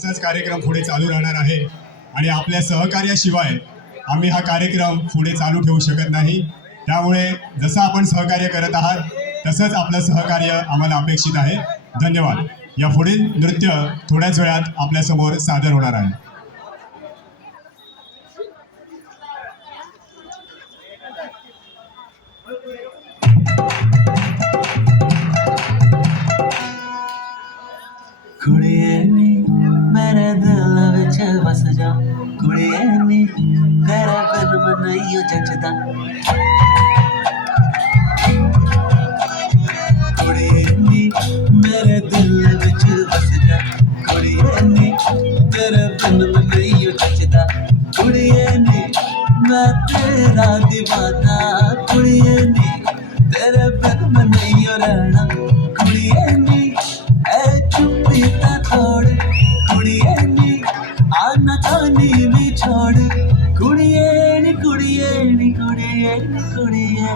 असाच कार्यक्रम पुढे चालू राहणार आहे आणि आपल्या सहकार्याशिवाय आम्ही हा कार्यक्रम पुढे चालू ठेवू शकत नाही। त्यामुळे जसं आपण सहकार्य करत आहात तसंच आपलं सहकार्य आम्हाला अपेक्षित आहे। धन्यवाद। या पुढील नृत्य थोड्याच वेळात आपल्या समोर सादर होणार आहे। कुड़िए नी मेरे दिल विच बस जा, कुड़िए नी तेरा बिन मनइयो जचदा। कुड़िए नी मेरे दिल विच बस जा, कुड़िए नी तेरा बिन मनइयो जचदा। कुड़िए नी मैं तेरा दीवाना, कुड़िए नी तेरे बिन मनइयो रहना। कुड़िए नी चुप्पी ता छोड़, कुड़िए नी आना जानी भी छोड़। कुड़िए नी कुड़िए नी कुड़िए नी कुड़िए।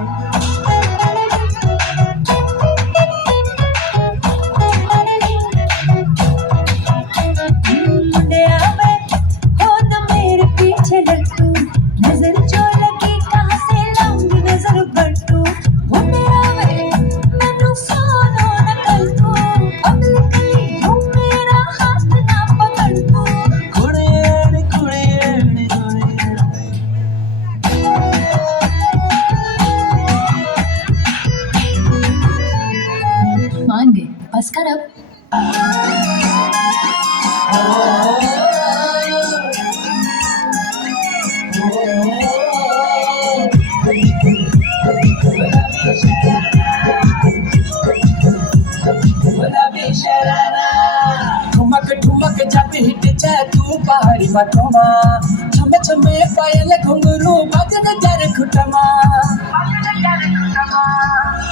बस कर अब। ठुमक ठुमक जब हिट जाए तू पहाड़ी मठमा, छम छमे पायल घुंघरू बजन जर खुटमा।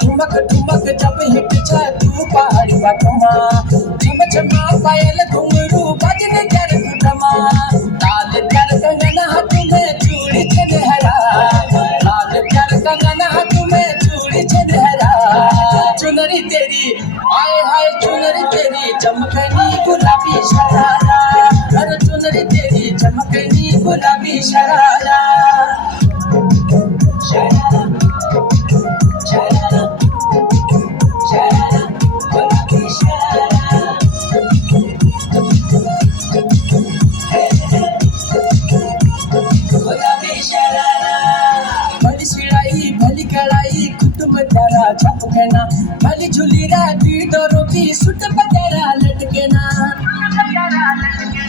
ठुमक ठुमक जब हिट जाए तू पहाड़ी मठमा, छम छमे पायल घुंघरू बजन जर खुटमा। लाल कर कंगना हाथ में चूड़ी छनहरा, लाल कर कंगना हाथ में चूड़ी छनहरा। चुनरी तेरी आए हाय चुनरी तेरी चमकनी गुलाबी शरारा, अरे चुनरी तेरी चमकनी गुलाबी शरारा। शरारा शरारा शरारा गुलाबी शरारा। गुलाबी शरारा। भली सिलाई भली कड़ाई कुटुंब तारा छपकना, भली झूली राती डोरों की सुट पतेरा लटकना।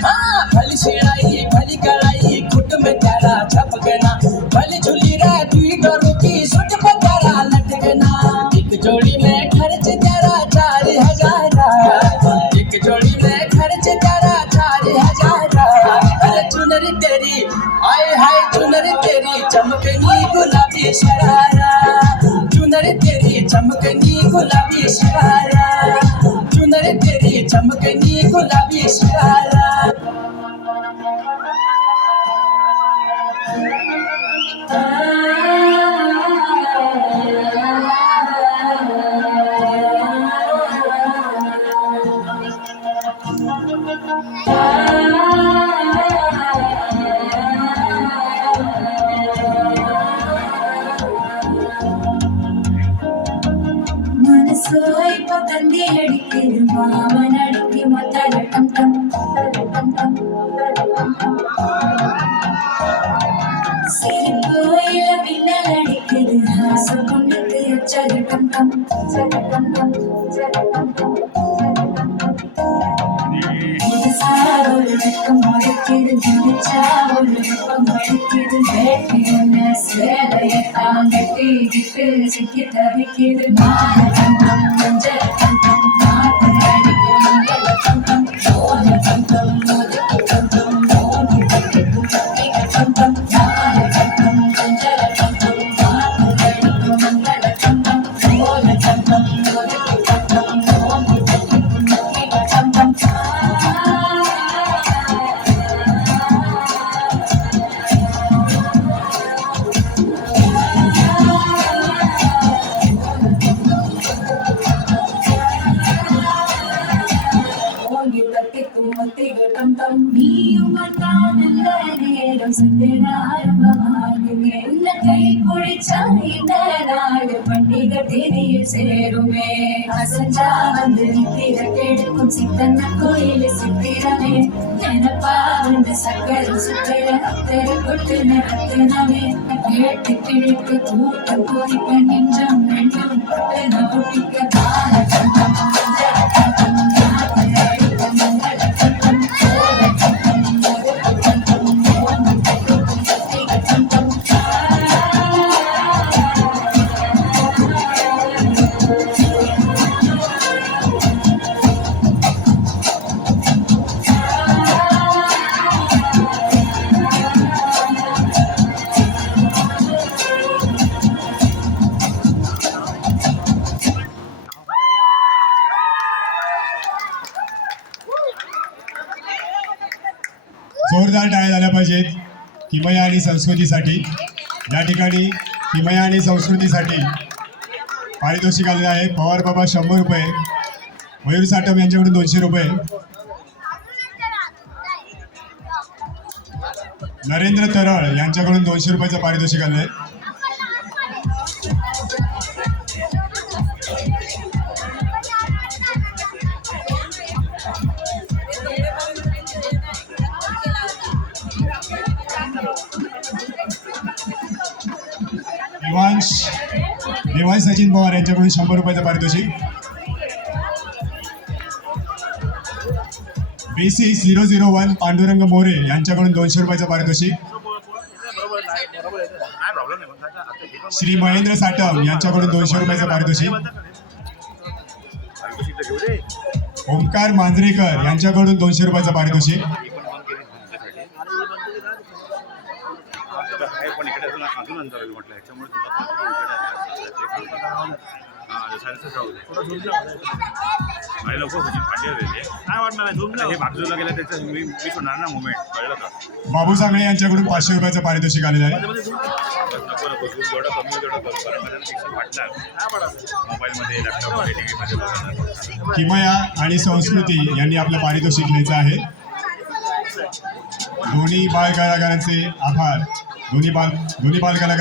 हाँ भली सिलाई भली कड़ाई कुटुंब तारा छपकना, भली झूली राती डोरों की सुट पतेरा लटकना। एक जोड़ी में खर्च तेरा 4,000, एक जोड़ी में खर्च तेरा 4,000। अरे चुनरी तेरी आए हाय चुनरी तेरी चमकनी गुलाबी शरारा, चुनरी तेरी चमकनी गुलाबी शरारा, चुनरी तेरी चमकनी गुलाबी शरारा। मनसोई पतंगी अड़के मावन अड़के मतर टम टम टम टम। सिर कोई लबिना लड़के हास कुंडते चल टम टम चल टम टम चल टम टम। सारोल रकम मड़के दिन चावल रकम मड़के बैठे न सेले आंगटी दिखे सिके तबिके मान टम टम मंजर टम टम मात लड़के मंगल टम टम ओम टम टम मोद टम टम ओम टम टम टम मान टम टम मंजर टम टम मात लड़के मंगल टम टम ओम टम टम मोद टम टम ओम टम टम। நீயும் நான் நல்ல நேரம் சண்டே ஆரம்பமாகுமே உன்ன கை பிடிச்சா இந்த நாடு பண்டிகை தேதியில் சேருமே அசஞ்சா வந்து நித்திர கெடுக்கும் சித்தன்ன கோயில் சித்திரமே நினப்பா வந்து சக்கர சுக்கர அக்கற கொட்டு நடத்தினமே கேட்டு கிழக்கு தூக்கம் குறிப்ப நெஞ்சம் ரெண்டும் கொட்டு நோட்டிக்க பாலகண்டம் जोरदार टाळ्या झाल्या पाहिजेत किमया आणि संस्कृतीसाठी. या ठिकाणी किमया आणि संस्कृतीसाठी पारितोषिक आलेलं आहे. पवार बाबा 100 रुपये, मयूर साटम यांच्याकडून 200 रुपये, नरेंद्र तरळ यांच्याकडून 200 रुपयाचं पारितोषिक आलं आहे. देवांश सचिन पवार यांच्याकडून 100 रुपयाचं पारितोषिक. BC001 पांडुरंग मोरे यांच्याकडून 200 रुपयाचं पारितोषिक. श्री महेंद्र साटम यांच्याकडून 200 रुपयाचं पारितोषिक. ओमकार मांजरेकर यांच्याकडून 200 रुपयाचं पारितोषिक. पण इकडे अजून अंतर आहे म्हटलं ह्याच्यामुळे आणि लोक फाटीवर देते काय वाटणार आहे हे बाजूला गेलं त्याचं मी होणार ना मुवमेंट कळलं का. बाबू सांगळे यांच्याकडून 500 रुपयाचं पारितोषिक आलेलं आहे. नको नको झूम जेवढं कमी तेवढं करू कारण पिक्चर फाटणार मोबाईलमध्ये लॅपटॉपमध्ये टी व्हीमध्ये. किमया आणि संस्कृती यांनी आपलं पारितोषिक घ्यायचं आहे. दोन्ही बाल कलाकारांचे आभार. दोन्ही बाल कलाकार